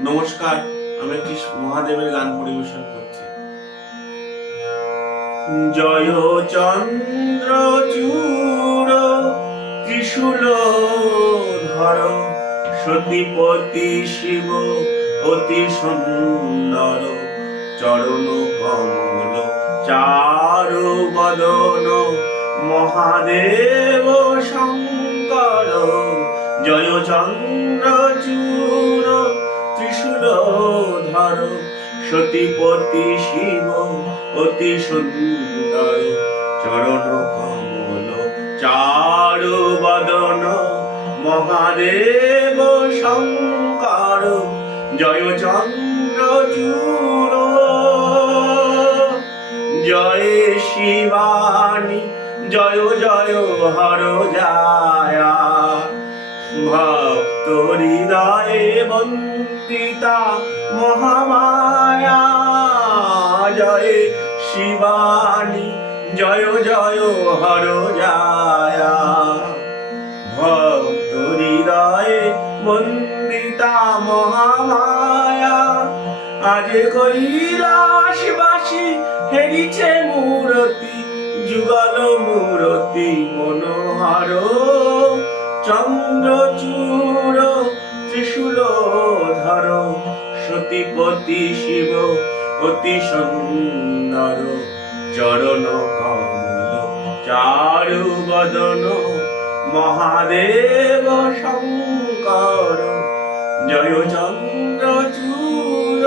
নমস্কার, আমি একটি মহাদেবের গান পরিবেশন করছি। জয় চন্দ্র চূড় ত্রিশূল ধর, সতীপতি শিব অতি সুন্দর, চরণ কমল চারু বদন, মহাদেব শঙ্কর। জয় চন্দ্র চূড় ত্রিশূল ধর, সতীপতি শিব অতি সুন্দর, চরণ কমল চারু বদন, মহাদেব শঙ্কর। জয় চন্দ্র চূড়, জয় শিবানী, জয় জয় হর জায়া, ভক্ত হৃদয়ে বন্দিতা মহামায়া। জয় শিবানী, জয় জয় হর জায়া, ভক্ত হৃদয়ে বন্দিতা মহামায়া। আজ কৈলাসবাসী হেরিছে মূরতি, যুগল মূরতি মনোহর। চন্দ্রচূড় ত্রিশূল ধর, সতীপতি শিব অতি সুন্দর, চরণ কমল চারু বদন, মহাদেব শঙ্কর। জয় চন্দ্রচূড়।